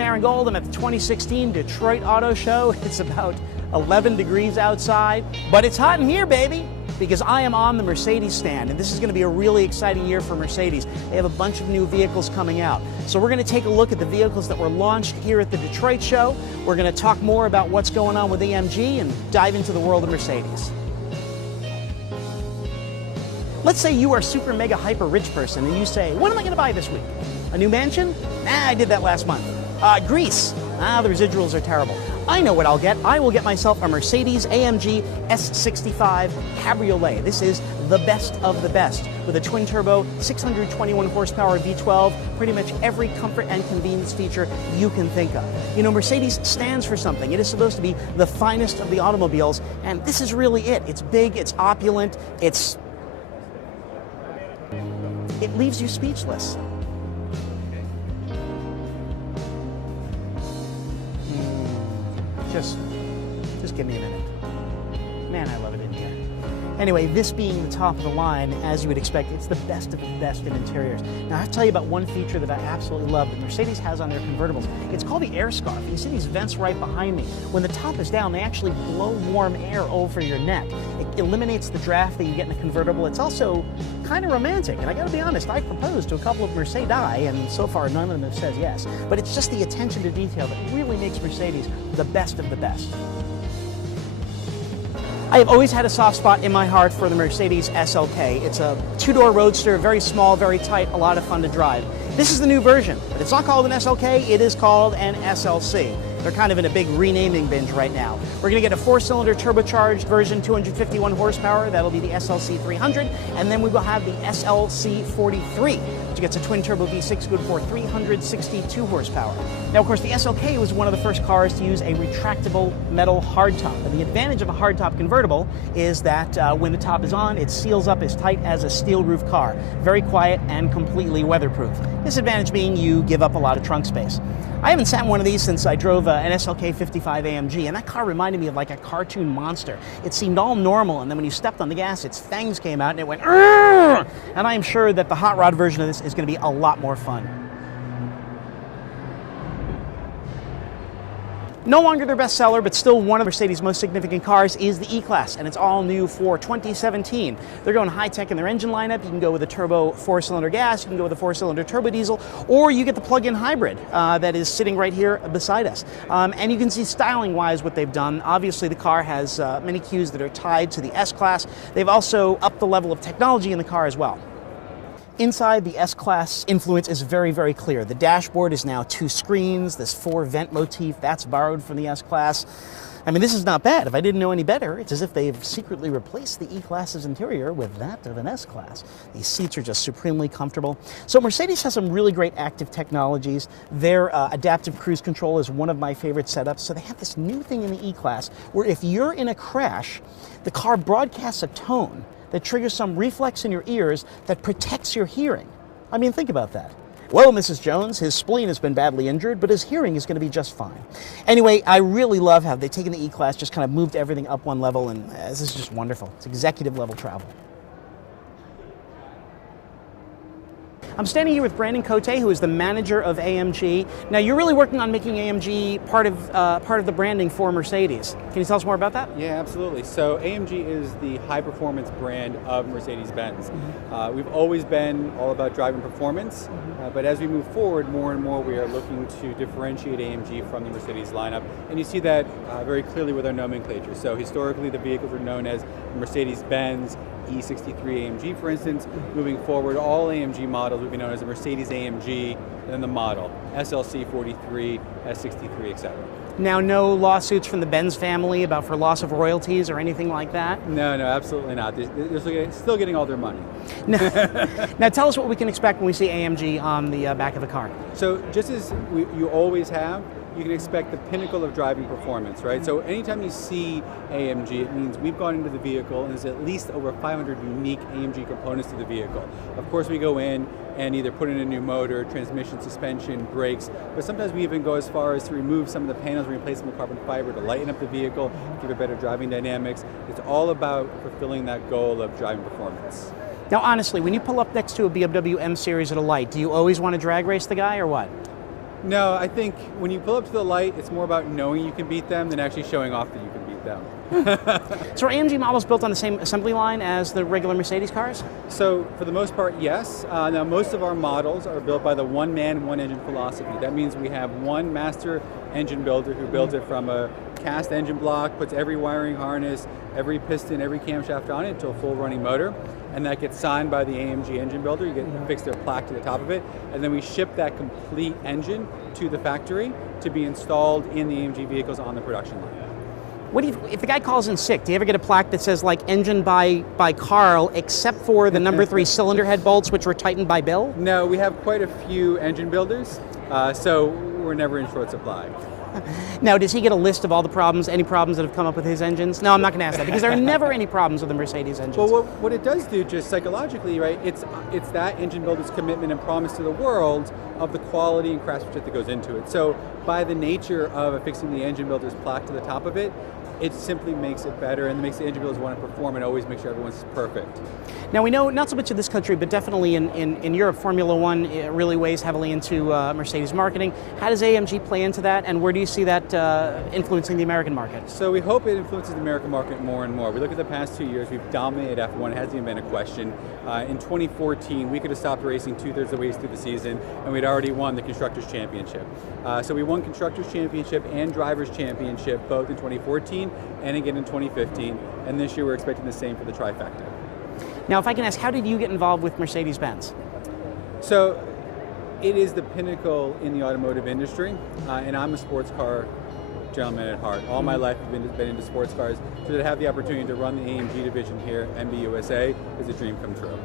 I'm Aaron Gold. I'm at the 2016 Detroit Auto Show. It's about 11 degrees outside, but it's hot in here, baby, because I am on the Mercedes stand, and this is going to be a really exciting year for Mercedes. They have a bunch of new vehicles coming out. So we're going to take a look at the vehicles that were launched here at the Detroit show. We're going to talk more about what's going on with AMG and dive into the world of Mercedes. Let's say you are a super mega hyper rich person and you say, what am I going to buy this week? A new mansion? Nah, I did that last month. Greece? The residuals are terrible. I know what I'll get. I will get myself a Mercedes AMG S65 Cabriolet. This is the best of the best with a twin-turbo, 621 horsepower V12, pretty much every comfort and convenience feature you can think of. You know, Mercedes stands for something. It is supposed to be the finest of the automobiles, and this is really it. It's big, it's opulent, it leaves you speechless. Just give me a minute. Man, I love it in here. Anyway, this being the top of the line, as you would expect, it's the best of the best in interiors. Now, I have to tell you about one feature that I absolutely love that Mercedes has on their convertibles. It's called the air scarf. You see these vents right behind me. When the top is down, they actually blow warm air over your neck. It eliminates the draft that you get in a convertible. It's also kind of romantic, and I gotta be honest, I proposed to a couple of Mercedes, and so far none of them have said yes. But it's just the attention to detail that really makes Mercedes the best of the best. I have always had a soft spot in my heart for the Mercedes SLK. It's a two-door roadster, very small, very tight, a lot of fun to drive. This is the new version, but it's not called an SLK, it is called an SLC. They're kind of in a big renaming binge right now. We're going to get a four-cylinder turbocharged version, 251 horsepower. That'll be the SLC 300. And then we will have the SLC 43, which gets a twin-turbo V6 good for 362 horsepower. Now, of course, the SLK was one of the first cars to use a retractable metal hardtop. And the advantage of a hardtop convertible is that when the top is on, it seals up as tight as a steel roof car. Very quiet and completely weatherproof. Disadvantage being you give up a lot of trunk space. I haven't sat in one of these since I drove an SLK 55 AMG, and that car reminded me of like a cartoon monster. It seemed all normal, and then when you stepped on the gas, its fangs came out and it went, "Arr!" And I am sure that the hot rod version of this is going to be a lot more fun. No longer their best seller, but still one of Mercedes' most significant cars is the E-Class, and it's all new for 2017. They're going high-tech in their engine lineup. You can go with a turbo four-cylinder gas, you can go with a four-cylinder turbo diesel, or you get the plug-in hybrid that is sitting right here beside us. And you can see styling-wise what they've done. Obviously, the car has many cues that are tied to the S-Class. They've also upped the level of technology in the car as well. Inside, the S-Class influence is very, very clear. The dashboard is now two screens, this four-vent motif, that's borrowed from the S-Class. I mean, this is not bad. If I didn't know any better, it's as if they've secretly replaced the E-Class's interior with that of an S-Class. These seats are just supremely comfortable. So Mercedes has some really great active technologies. Their adaptive cruise control is one of my favorite setups. So they have this new thing in the E-Class where if you're in a crash, the car broadcasts a tone that triggers some reflex in your ears that protects your hearing. I mean, think about that. Well, Mrs. Jones, his spleen has been badly injured, but his hearing is going to be just fine. Anyway, I really love how they've taken the E-Class, just kind of moved everything up one level, and this is just wonderful. It's executive level travel. I'm standing here with Brandon Cote, who is the manager of AMG. Now, you're really working on making AMG part of the branding for Mercedes. Can you tell us more about that? Yeah, absolutely. So AMG is the high-performance brand of Mercedes-Benz. Mm-hmm. We've always been all about driving performance, but as we move forward, more and more we are looking to differentiate AMG from the Mercedes lineup, and you see that very clearly with our nomenclature. So historically, the vehicles were known as Mercedes-Benz E63 AMG, for instance. Moving forward, all AMG models will be known as a Mercedes AMG, and then the model, SLC 43, S63, etc. Now, no lawsuits from the Benz family for loss of royalties or anything like that? No, absolutely not. They're still getting all their money. Now, tell us what we can expect when we see AMG on the back of the car. So, just as you always have, you can expect the pinnacle of driving performance, right? So anytime you see AMG, it means we've gone into the vehicle and there's at least over 500 unique AMG components to the vehicle. Of course, we go in and either put in a new motor, transmission, suspension, brakes, but sometimes we even go as far as to remove some of the panels and replace them with carbon fiber to lighten up the vehicle, give it better driving dynamics. It's all about fulfilling that goal of driving performance. Now, honestly, when you pull up next to a BMW M Series at a light, do you always want to drag race the guy or what? No, I think when you pull up to the light, it's more about knowing you can beat them than actually showing off that you can beat them. So are AMG models built on the same assembly line as the regular Mercedes cars? So for the most part, yes. Now most of our models are built by the one man, one engine philosophy. That means we have one master engine builder who builds it from a cast engine block, puts every wiring harness, every piston, every camshaft on it to a full running motor. And that gets signed by the AMG engine builder. You get fix their plaque to the top of it. And then we ship that complete engine to the factory to be installed in the AMG vehicles on the production line. What do you, if the guy calls in sick, do you ever get a plaque that says like engine by Carl, except for the number 3 cylinder head bolts, which were tightened by Bill? No, we have quite a few engine builders, so we're never in short supply. Now, does he get a list of all the problems, any problems that have come up with his engines? No, I'm not going to ask that, because there are never any problems with the Mercedes engines. Well, what it does do, just psychologically, right, it's that engine builder's commitment and promise to the world of the quality and craftsmanship that goes into it. So by the nature of affixing the engine builder's plaque to the top of it, it simply makes it better and makes the engine builders want to perform and always make sure everyone's perfect. Now we know, not so much in this country, but definitely in Europe, Formula One really weighs heavily into Mercedes marketing. How does AMG play into that, and where do you see that influencing the American market? So we hope it influences the American market more and more. We look at the past 2 years, we've dominated F1, it hasn't even been a question. In 2014, we could have stopped racing 2/3 of the way through the season, and we'd already won the Constructors' Championship. So we won Constructors' Championship and Drivers' Championship, both in 2014 and again in 2015, and this year we're expecting the same for the trifecta. Now, if I can ask, how did you get involved with Mercedes-Benz? So, it is the pinnacle in the automotive industry, and I'm a sports car gentleman at heart. All my life I've been into sports cars, so to have the opportunity to run the AMG division here at MB USA is a dream come true.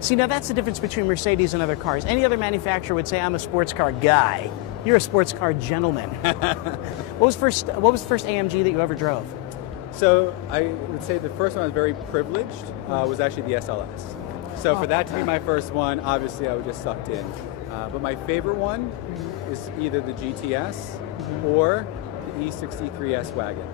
See, now that's the difference between Mercedes and other cars. Any other manufacturer would say, I'm a sports car guy. You're a sports car gentleman. What was the first AMG that you ever drove? So I would say the first one I was very privileged was actually the SLS. So for that to be my first one, obviously I was just sucked in. But my favorite one is either the GTS or the E63 S-Wagon.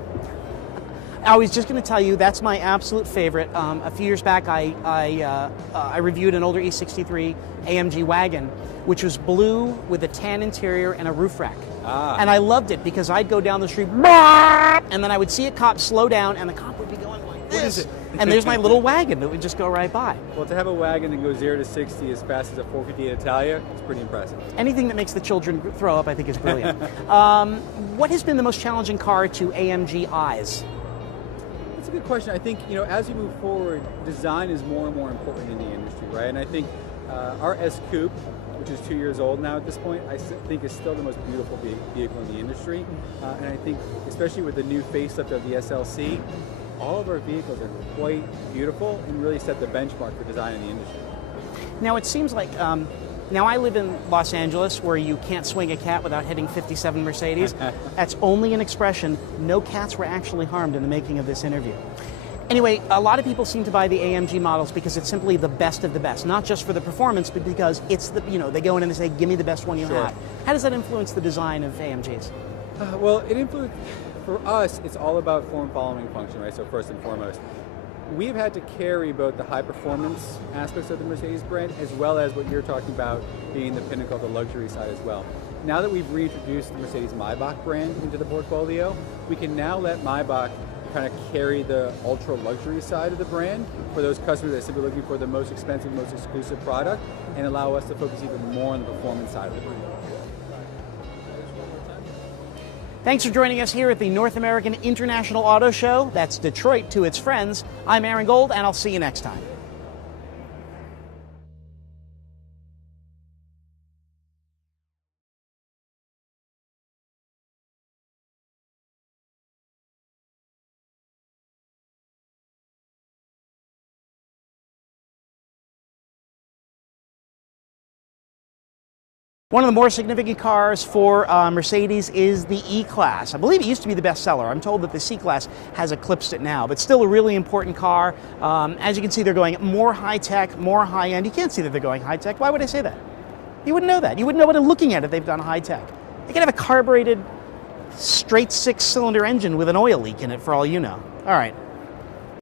I was just going to tell you that's my absolute favorite. A few years back, I reviewed an older E63 AMG wagon, which was blue with a tan interior and a roof rack. And I loved it because I'd go down the street, and then I would see a cop slow down, and the cop would be going like this. What is it? And there's my little wagon that would just go right by. Well, to have a wagon that goes 0 to 60 as fast as a 458 Italia, it's pretty impressive. Anything that makes the children throw up, I think, is brilliant. What has been the most challenging car to AMG eyes? That's a good question. I think, you know, as we move forward, design is more and more important in the industry, right? And I think our S Coupe, which is 2 years old now at this point, I think is still the most beautiful vehicle in the industry. And I think, especially with the new facelift of the SLC, all of our vehicles are quite beautiful and really set the benchmark for design in the industry. Now it seems like, now I live in Los Angeles where you can't swing a cat without hitting 57 Mercedes. That's only an expression. No cats were actually harmed in the making of this interview. Anyway, a lot of people seem to buy the AMG models because it's simply the best of the best, not just for the performance, but because it's the, you know, they go in and they say, give me the best one you have. How does that influence the design of AMGs? Well, it influences, for us, it's all about form following function, right? So first and foremost, we've had to carry both the high performance aspects of the Mercedes brand as well as what you're talking about being the pinnacle of the luxury side as well. Now that we've reintroduced the Mercedes Maybach brand into the portfolio, we can now let Maybach kind of carry the ultra luxury side of the brand for those customers that are simply looking for the most expensive, most exclusive product, and allow us to focus even more on the performance side of the brand. Thanks for joining us here at the North American International Auto Show. That's Detroit to its friends. I'm Aaron Gold, and I'll see you next time. One of the more significant cars for Mercedes is the E-Class. I believe it used to be the bestseller. I'm told that the C-Class has eclipsed it now, but still a really important car. As you can see, they're going more high-tech, more high-end. You can't see that they're going high-tech. Why would I say that? You wouldn't know that. You wouldn't know by looking at it they've gone high-tech. They could have a carbureted, straight 6-cylinder engine with an oil leak in it for all you know. All right.